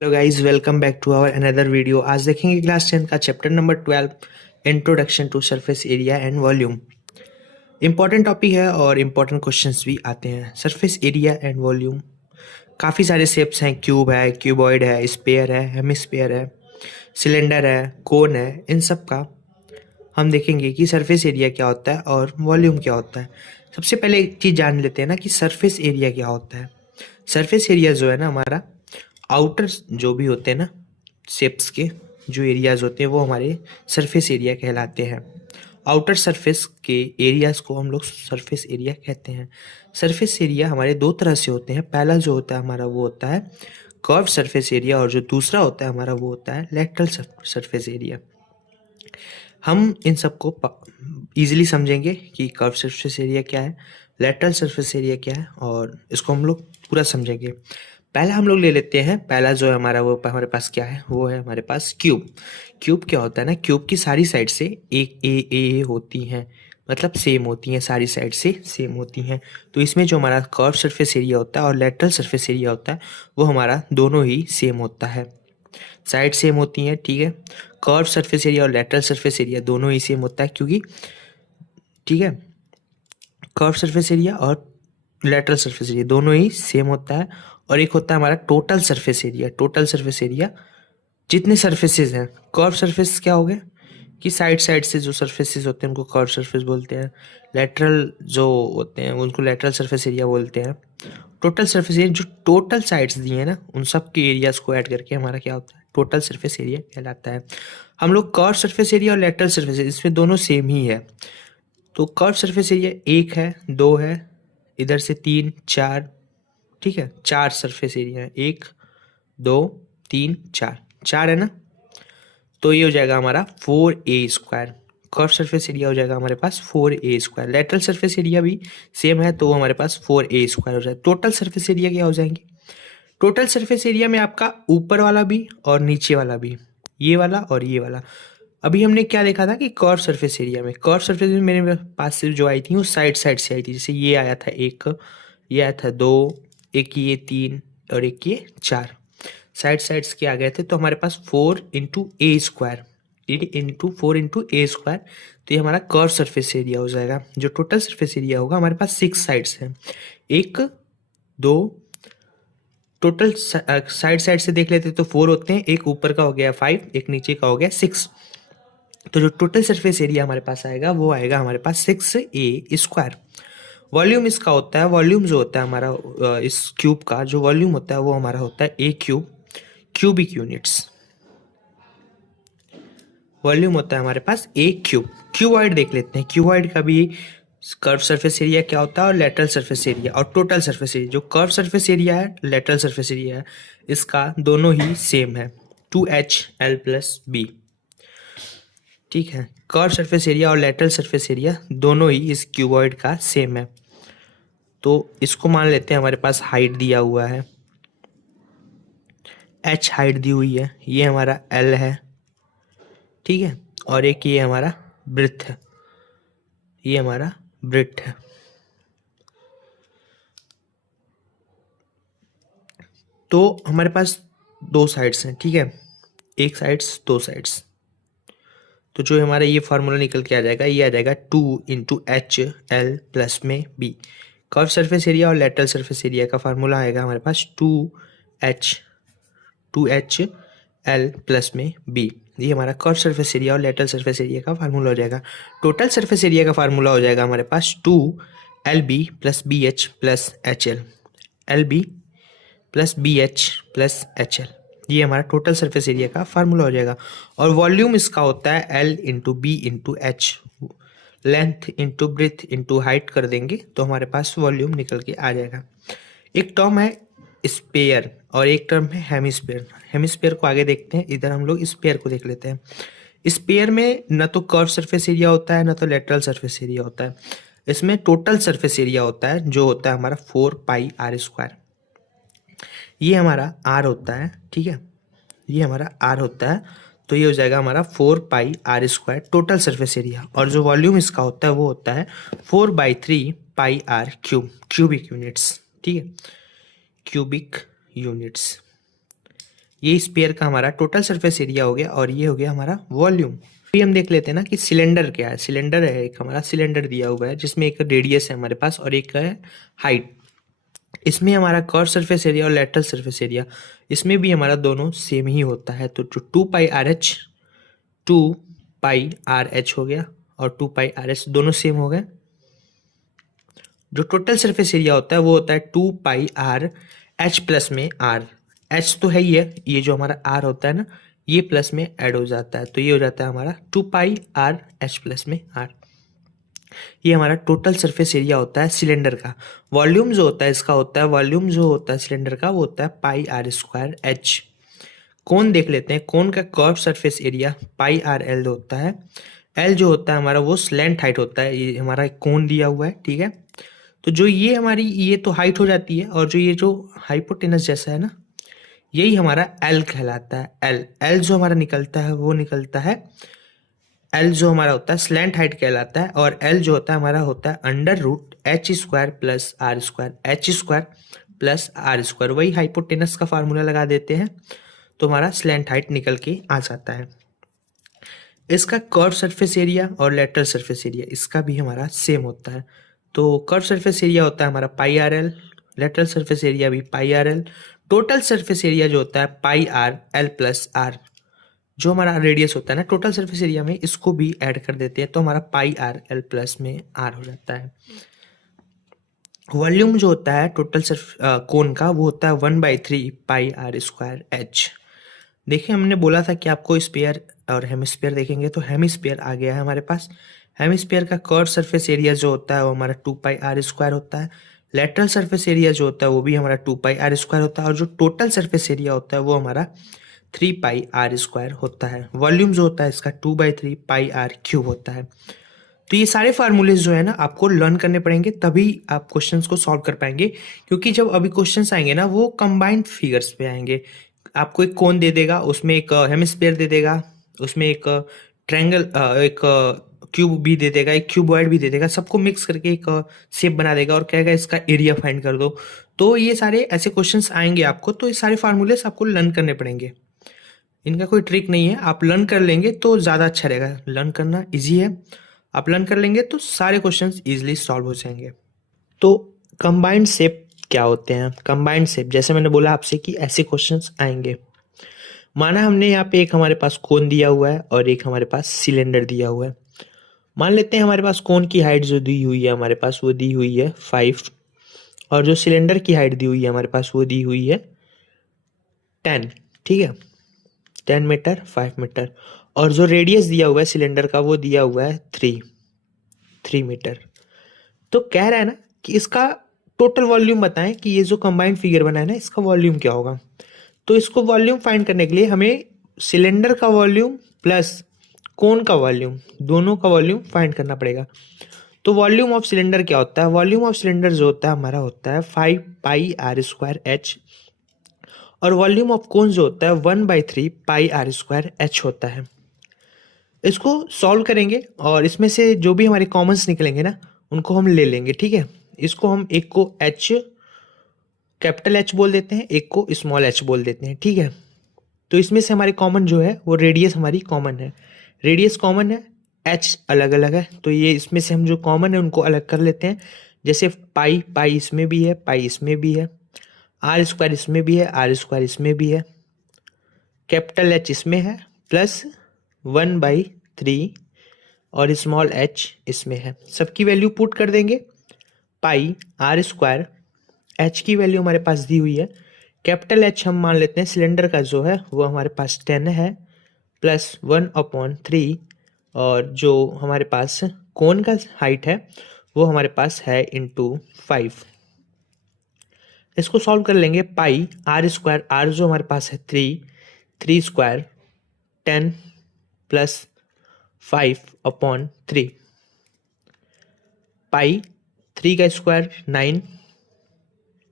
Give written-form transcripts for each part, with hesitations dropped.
Hello guys, welcome back to our another video. आज देखेंगे class 10 का chapter number 12 introduction to surface area and volume. Important topic है और important questions भी आते हैं। सरफेस एरिया एंड वॉल्यूम, काफ़ी सारे शेप्स हैं। क्यूब है, क्यूबॉइड है, स्पेयर है, हेमिस्फीयर है, सिलेंडर है, कोन है। इन सब का हम देखेंगे कि सरफेस एरिया क्या होता है और वॉल्यूम क्या होता है। सबसे पहले एक चीज़ जान लेते हैं ना कि सरफेस एरिया क्या होता है। सरफेस एरिया जो है ना हमारा, आउटर जो भी होते हैं ना शेप्स के जो एरियाज होते हैं वो हमारे सरफेस एरिया कहलाते हैं। आउटर सरफेस के एरियाज को हम लोग सरफेस एरिया कहते हैं। सरफेस एरिया हमारे दो तरह से होते हैं। पहला जो होता है हमारा वो होता है कर्व सरफेस एरिया, और जो दूसरा होता है हमारा वो होता है लेटरल सरफेस एरिया। हम इन सबको इजीली समझेंगे कि कर्व सरफेस एरिया क्या है, लेटरल सरफेस एरिया क्या है, और इसको हम लोग पूरा समझेंगे। पहला हम लोग ले लेते हैं। पहला जो है हमारा वो हमारे पास क्या है, वो है हमारे पास क्यूब। क्यूब क्या होता है ना, क्यूब की सारी साइड से एक ए होती हैं, मतलब सेम होती हैं, सारी साइड से सेम होती हैं। तो इसमें जो हमारा कर्व सरफेस एरिया होता है और लेटरल सरफेस एरिया होता है वो हमारा दोनों ही सेम होता है। साइड सेम होती हैं, ठीक है। कर्व सरफेस एरिया और लेटरल सरफेस एरिया दोनों ही सेम होता है, क्योंकि ठीक है, कर्व सरफेस एरिया और लेटरल सरफेस एरिया दोनों ही सेम होता है। और एक होता है हमारा total surface area. Total surface area जितने सरफेसेस हैं, कर्व सरफेस क्या हो गए कि साइड साइड से जो सरफेसेस होते हैं उनको कर्व सरफेस बोलते हैं। लेटरल जो होते हैं उनको लेटरल सरफेस एरिया बोलते हैं। टोटल सरफेस एरिया जो टोटल साइड्स दिए हैं ना उन सब के एरियाज को ऐड करके हमारा क्या होता है, टोटल सरफेस एरिया कहलाता है। हम लोग कर्व सरफेस एरिया और लेटरल सरफेस एरिया इसमें दोनों सेम ही है। तो कर्व सरफेस एरिया एक है, दो है, इधर से तीन, चार, ठीक है, चार सरफेस एरिया है। एक, दो, तीन, चार, चार है ना। तो ये हो जाएगा हमारा 4a²। कर्व सरफेस एरिया हो जाएगा हमारे पास 4a²। लेटरल सरफेस एरिया भी सेम है तो वो हमारे पास 4a² हो जाएगा। टोटल सरफेस एरिया क्या हो जाएंगे, टोटल सरफेस एरिया में आपका ऊपर वाला भी और नीचे वाला भी, ये वाला और ये वाला। अभी हमने क्या देखा था कि कर्व सरफेस एरिया में, कर्व सरफेस में मेरे पास से जो आई थी वो साइड साइड से आई थी। जैसे ये आया था एक, ये आया था दो, एक ये तीन और एक ये चार, साइड साइड्स के आ गए थे। तो हमारे पास 4 × a², 4 × a², तो ये हमारा कर्व सरफेस एरिया हो जाएगा। जो टोटल सरफेस एरिया होगा हमारे पास 6 साइड्स हैं, एक, दो, टोटल साइड साइड से देख लेते तो 4 होते हैं, एक ऊपर का हो गया 5, एक नीचे का हो गया 6। तो जो टोटल सरफेस एरिया हमारे पास आएगा वो आएगा हमारे पास 6a²। वॉल्यूम इसका होता है, वॉल्यूम जो होता है हमारा इस क्यूब का जो वॉल्यूम होता है वो हमारा होता है a³, क्यूबिक यूनिट्स। वॉल्यूम होता है हमारे पास a³। क्यूबॉइड देख लेते हैं, क्यूबॉइड का भी कर्व सरफेस एरिया क्या होता है और लेटरल सरफेस एरिया और टोटल सरफेस एरिया। जो कर्व सरफेस एरिया है, लेटरल सरफेस एरिया है, इसका दोनों ही सेम है, 2HL+B। ठीक है, कर्व सरफेस एरिया और लेटरल सरफेस एरिया दोनों ही इस क्यूबॉइड का सेम है। तो इसको मान लेते हैं हमारे पास हाइट दिया हुआ है, h हाइट दी हुई है, ये हमारा l है, ठीक है, और एक ये हमारा ब्रेथ है, ये हमारा ब्रेथ है। तो हमारे पास दो साइड्स हैं, ठीक है, एक साइड्स दो साइड्स। तो जो हमारा ये फार्मूला निकल के आ जाएगा, ये आ जाएगा 2 × HL+B। कर्व सरफेस एरिया और लेटरल सरफेस एरिया का फार्मूला आएगा हमारे पास 2HL+B। ये हमारा कर्व सरफेस एरिया और लेटरल सरफेस एरिया का फार्मूला हो जाएगा। टोटल सरफेस एरिया का फार्मूला हो जाएगा हमारे पास 2LB+BH+HL, LB+BH+HL। ये हमारा टोटल सरफेस एरिया का फार्मूला हो जाएगा। और वॉल्यूम इसका होता है L × B × H, length into breadth into height कर देंगे तो हमारे पास वॉल्यूम निकल के आ जाएगा। एक टर्म है स्पेयर और एक टर्म है हेमिस्फीयर। हेमिस्फीयर को आगे देखते हैं, इधर हम लोग स्पेयर को देख लेते हैं। स्पेयर में न तो कर्व सरफेस एरिया होता है न तो लेटरल सरफेस एरिया होता है। इसमें टोटल सरफेस एरिया होता है जो होता है हमारा 4πr²। ये हमारा r होता है, ठीक है, ये हमारा r होता है। तो ये हो जाएगा हमारा 4πr² टोटल सरफेस एरिया। और जो वॉल्यूम इसका होता है वो होता है 4/3πr³, क्यूबिक यूनिट्स, ठीक है, क्यूबिक यूनिट्स। ये स्फीयर का हमारा टोटल सरफेस एरिया हो गया और ये हो गया हमारा वॉल्यूम। अभी हम देख लेते हैं ना कि सिलेंडर क्या है। सिलेंडर है, एक हमारा सिलेंडर दिया हुआ है जिसमें एक रेडियस है हमारे पास और एक है हाइट। इसमें हमारा कर्व सरफेस एरिया और लेटरल सरफेस एरिया, इसमें भी हमारा दोनों सेम ही होता है। तो जो 2πRh हो गया और 2πRh दोनों सेम हो गए। जो टोटल सरफेस एरिया होता है वो होता है 2πRh प्लस में R। H तो है ही है, ये जो हमारा R होता है ना ये प्लस में ऐड हो जाता है, तो ये हो जाता है हमारा 2πRh प्लस में R। ये हमारा टोटल सरफेस एरिया होता है सिलेंडर का। वॉल्यूम जो होता है इसका होता है, वॉल्यूम जो होता है सिलेंडर का वो होता है πr²h। कोन देख लेते हैं, कोन का कर्व सरफेस एरिया πrl होता है। एल जो होता है हमारा वो स्लैंट हाइट होता है, ये हमारा एक कोन दिया हुआ है, ठीक है। तो जो ये हमारी ये तो हाइट हो जाती है और जो ये जो हाइपोटेनस जैसा है ना यही हमारा एल कहलाता है। एल एल जो हमारा निकलता है वो निकलता है, एल जो हमारा होता है स्लैंट हाइट कहलाता है और एल जो होता है हमारा होता है √h² plus r², h² plus r²। वही हाइपोटेनस का फार्मूला लगा देते हैं तो हमारा स्लैंट हाइट निकल के आ जाता है। इसका कर्व सरफेस एरिया और लेटरल सरफेस एरिया इसका भी हमारा सेम होता है। तो कर्व सरफेस एरिया होता है हमारा πrl, लेटरल सरफेस एरिया भी πrl, टोटल सरफेस एरिया जो होता है πrl प्लस r। जो हमारा रेडियस होता है ना टोटल सरफेस एरिया में इसको भी ऐड कर देते हैं तो हमारा πrl प्लस में r हो जाता है। वॉल्यूम जो होता है टोटल कोन का वो होता है 1/3 πr²h। देखिए हमने बोला था कि आपको स्फीयर और हेमिस्फीयर देखेंगे तो हेमिस्फीयर आ गया है हमारे पास। हेमिस्फीयर का कर्व सरफेस एरिया जो होता है वो हमारा 2πr² होता है। लेटरल सरफेस एरिया जो होता है वो भी हमारा 2πr² होता है और जो टोटल सरफेस एरिया होता है वो हमारा 3πr² होता है। वॉल्यूम जो होता है इसका 2/3 πr³ होता है। तो ये सारे फार्मूलेज जो है ना आपको लर्न करने पड़ेंगे तभी आप क्वेश्चंस को सॉल्व कर पाएंगे, क्योंकि जब अभी क्वेश्चंस आएंगे ना वो कंबाइंड फिगर्स पे आएंगे। आपको एक कोन दे देगा, उसमें एक हेमिस्फीयर दे देगा, उसमें एक ट्रायंगल एक क्यूब भी दे देगा, एक क्यूबॉइड भी दे देगा, सबको मिक्स करके एक शेप बना देगा और कहेगा इसका एरिया फाइंड कर दो। तो ये सारे ऐसे क्वेश्चंस आएंगे आपको, तो ये सारे फार्मूलेस आपको लर्न करने पड़ेंगे। इनका कोई ट्रिक नहीं है, आप लर्न कर लेंगे तो ज़्यादा अच्छा रहेगा। लर्न करना ईजी है, आप लर्न कर लेंगे तो सारे क्वेश्चंस इजीली सॉल्व हो जाएंगे। तो कंबाइंड शेप क्या होते हैं? कंबाइंड शेप जैसे मैंने बोला आपसे कि ऐसे क्वेश्चंस आएंगे। माना हमने यहाँ पे एक हमारे पास कोन दिया हुआ है और एक हमारे पास सिलेंडर दिया हुआ है। मान लेते हैं हमारे पास कोन की हाइट जो दी हुई है हमारे पास वो दी हुई है 5 और जो सिलेंडर की हाइट दी हुई है हमारे पास वो दी हुई है 10, ठीक है, 10 मीटर 5 मीटर। और जो रेडियस दिया हुआ है सिलेंडर का वो दिया हुआ है 3 मीटर। तो कह रहा है ना कि इसका टोटल वॉल्यूम बताएं कि ये जो कंबाइंड फिगर बना है ना इसका वॉल्यूम क्या होगा। तो इसको वॉल्यूम फाइंड करने के लिए हमें सिलेंडर का वॉल्यूम प्लस कोन का वॉल्यूम दोनों का वॉल्यूम फाइंड करना पड़ेगा। तो वॉल्यूम ऑफ सिलेंडर क्या होता है? वॉल्यूम ऑफ सिलेंडर जो होता है हमारा होता है 5πr²h और वॉल्यूम ऑफ कोन जो होता है 1/3 πr²h होता है। इसको सॉल्व करेंगे और इसमें से जो भी हमारे कॉमन्स निकलेंगे ना उनको हम ले लेंगे, ठीक है। इसको हम एक को h कैपिटल H बोल देते हैं, एक को स्मॉल h बोल देते हैं, ठीक है। तो इसमें से हमारी कॉमन जो है वो रेडियस हमारी कॉमन है, रेडियस कॉमन है, h अलग अलग है। तो ये इसमें से हम जो कॉमन है उनको अलग कर लेते हैं। जैसे पाई इसमें भी है, पाई इसमें भी है, r² इसमें भी है, r² इसमें भी है, कैपिटल H इसमें है प्लस 1/3 और स्मॉल h इसमें है। सबकी वैल्यू पुट कर देंगे। पाई r², h की वैल्यू हमारे पास दी हुई है, कैपिटल H हम मान लेते हैं सिलेंडर का जो है वो हमारे पास 10 है प्लस 1/3 और जो हमारे पास कोन का हाइट है वो हमारे पास है इंटू 5। इसको सॉल्व कर लेंगे। पाई r², r जो हमारे पास है 3² 10 प्लस 5/3, पाई 3 का स्क्वायर 9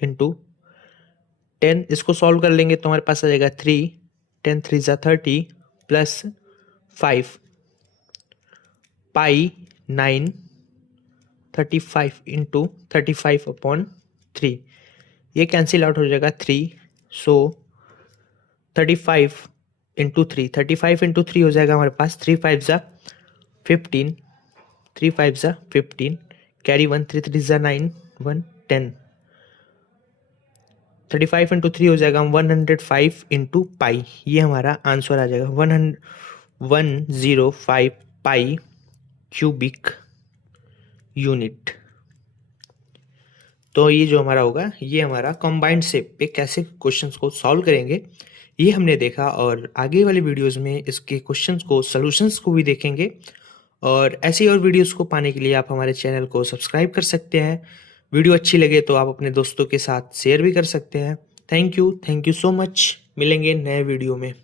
इंटू 10। इसको सॉल्व कर लेंगे तो हमारे पास आ जाएगा 3, 10 3 ज़ा 30 प्लस 5 पाई 9 35 इंटू 35/3। ये कैंसिल आउट हो जाएगा 3, सो 35 हो जाएगा हमारे पास 3 5 जा 15, 3 5 जा 15, कैरी 1 3 3 जा 9 1 10, 35 इंटू 3 हो जाएगा 105 इंटू पाई, ये हमारा आंसर आ जाएगा 105 पाई क्यूबिक यूनिट। तो ये जो हमारा होगा, ये हमारा कंबाइंड शेप पे कैसे क्वेश्चंस को सॉल्व करेंगे ये हमने देखा, और आगे वाले वीडियोस में इसके क्वेश्चंस को सॉल्यूशंस को भी देखेंगे। और ऐसी और वीडियोस को पाने के लिए आप हमारे चैनल को सब्सक्राइब कर सकते हैं। वीडियो अच्छी लगे तो आप अपने दोस्तों के साथ शेयर भी कर सकते हैं। Thank you so much. मिलेंगे नए वीडियो में।